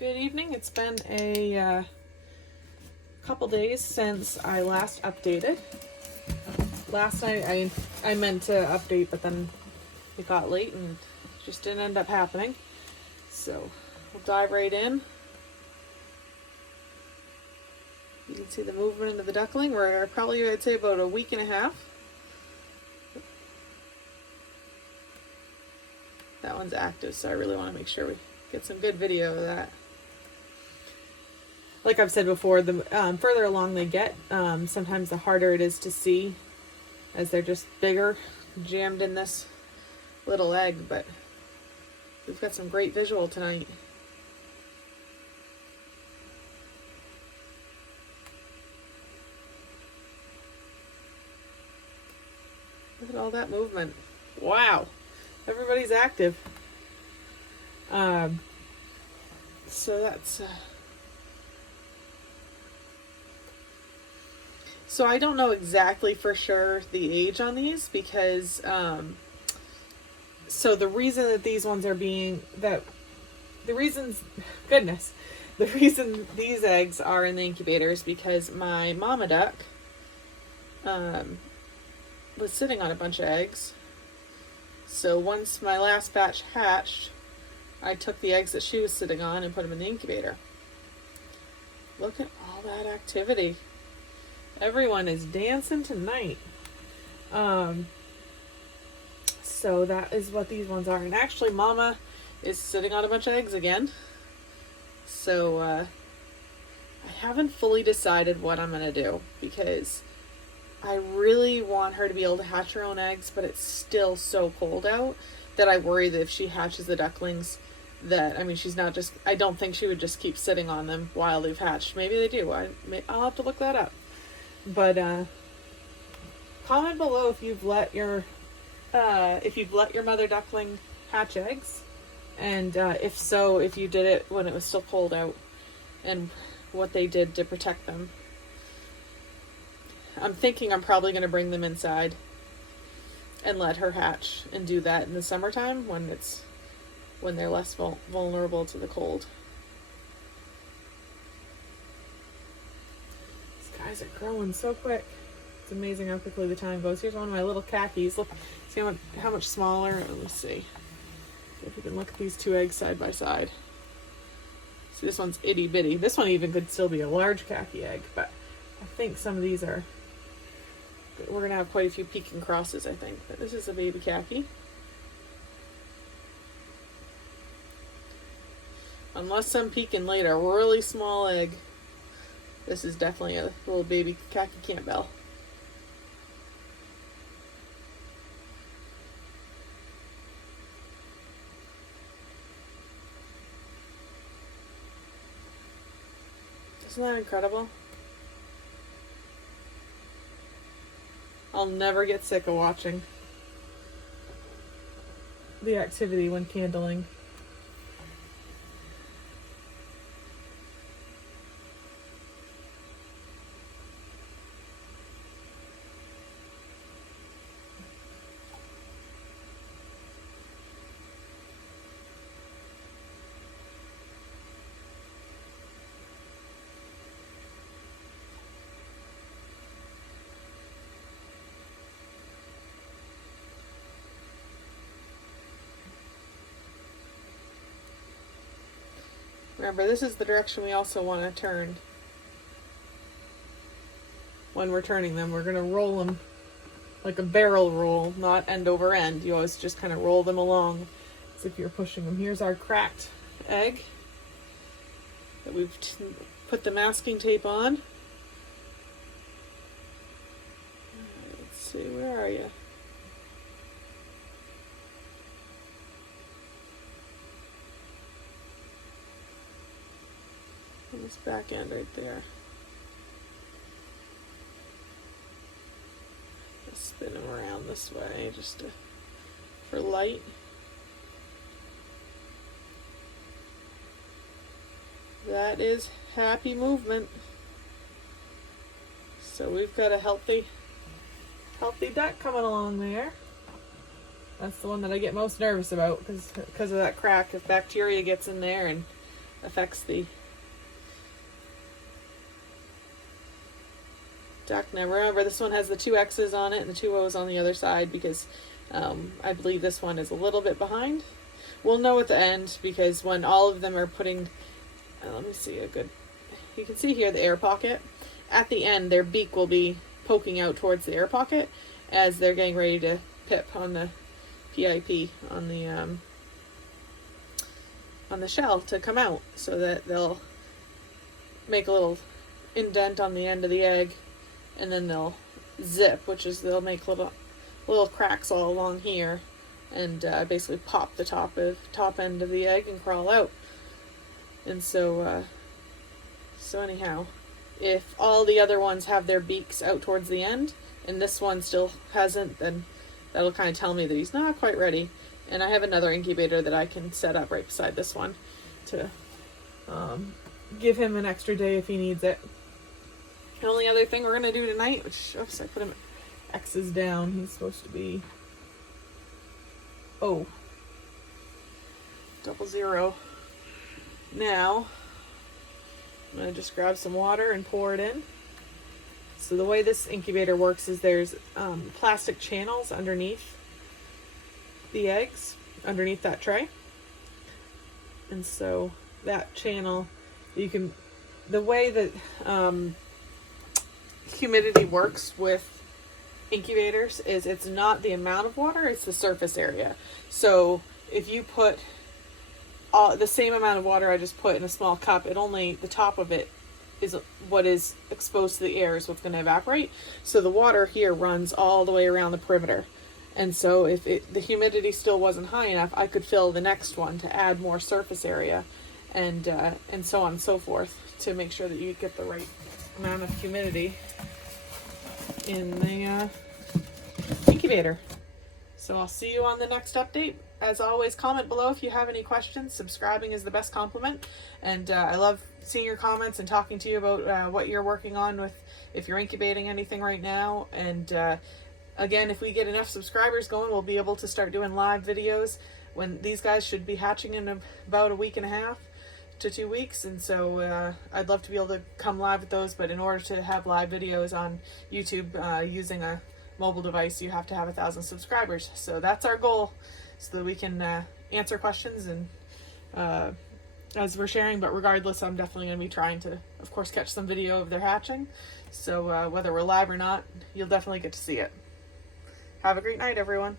Good evening. It's been a couple days since I last updated. Last night I meant to update, but then it got late and it just didn't end up happening. So we'll dive right in. You can see the movement into the duckling. We're probably, I'd say, about a week and a half. That one's active, so I really want to make sure we get some good video of that. Like I've said before, the further along they get, sometimes the harder it is to see, as they're just bigger, jammed in this little egg. But we've got some great visual tonight. Look at all that movement. Wow. Everybody's active. So that's... So I don't know exactly for sure the age on these because... So the reason that these ones are being... The reason these eggs are in the incubator is because my mama duck was sitting on a bunch of eggs. So once my last batch hatched, I took the eggs that she was sitting on and put them in the incubator. Look at all that activity. Everyone is dancing tonight. So that is what these ones are. And actually, Mama is sitting on a bunch of eggs again. So I haven't fully decided what I'm going to do because I really want her to be able to hatch her own eggs, but it's still so cold out that I worry that if she hatches the ducklings, she's not just, I don't think she would just keep sitting on them while they've hatched. Maybe they do. I'll have to look that up. But comment below if you've let your mother duckling hatch eggs, and if so, if you did it when it was still cold out, and what they did to protect them. I'm thinking I'm probably going to bring them inside and let her hatch and do that in the summertime when they're less vulnerable to the cold. These guys are growing so quick. It's amazing how quickly the time goes. Here's one of my little khakis. Look, see how much smaller? Let me see. If you can look at these two eggs side by side. See, this one's itty bitty. This one even could still be a large khaki egg, but I think some of these are... We're going to have quite a few pekin crosses, I think. But this is a baby khaki. Unless some pekin laid a really small egg, this is definitely a little baby khaki campbell. Isn't that incredible? I'll never get sick of watching the activity when candling. Remember, this is the direction we also want to turn. When we're turning them, we're going to roll them like a barrel roll, not end over end. You always just kind of roll them along as if you're pushing them. Here's our cracked egg that we've put the masking tape on. Let's see, where are you? On this back end right there. Just spin them around this way for light. That is happy movement. So we've got a healthy duck coming along there. That's the one that I get most nervous about because of that crack. If bacteria gets in there and affects the duck. Now remember, this one has the 2 X's on it and the 2 O's on the other side because I believe this one is a little bit behind. We'll know at the end because when all of them are putting, let me see you can see here the air pocket. At the end, their beak will be poking out towards the air pocket as they're getting ready to pip on the PIP on the shell to come out, so that they'll make a little indent on the end of the egg, and then they'll zip, which is they'll make little cracks all along here, and basically pop the top end of the egg and crawl out. And so anyhow, if all the other ones have their beaks out towards the end and this one still hasn't, then that'll kind of tell me that he's not quite ready. And I have another incubator that I can set up right beside this one to give him an extra day if he needs it. The only other thing we're going to do tonight, which, oops, I put him X's down. He's supposed to be, 0. Now, I'm going to just grab some water and pour it in. So the way this incubator works is there's plastic channels underneath the eggs, underneath that tray. And so that channel, the way that humidity works with incubators is it's not the amount of water, it's the surface area. So if you put the same amount of water I just put in a small cup, the top of it is what is exposed to the air is what's going to evaporate. So the water here runs all the way around the perimeter. And so if the humidity still wasn't high enough, I could fill the next one to add more surface area, and so on and so forth, to make sure that you get the right amount of humidity in the incubator. So I'll see you on the next update. As always, comment below if you have any questions. Subscribing is the best compliment, and I love seeing your comments and talking to you about what you're working on with, if you're incubating anything right now. And again, if we get enough subscribers going, we'll be able to start doing live videos when these guys should be hatching in about a week and a half to 2 weeks. And so I'd love to be able to come live with those, but in order to have live videos on YouTube using a mobile device, you have to have 1,000 subscribers. So that's our goal, so that we can answer questions and as we're sharing. But regardless, I'm definitely going to be trying to, of course, catch some video of their hatching. So whether we're live or not, you'll definitely get to see it. Have a great night, everyone.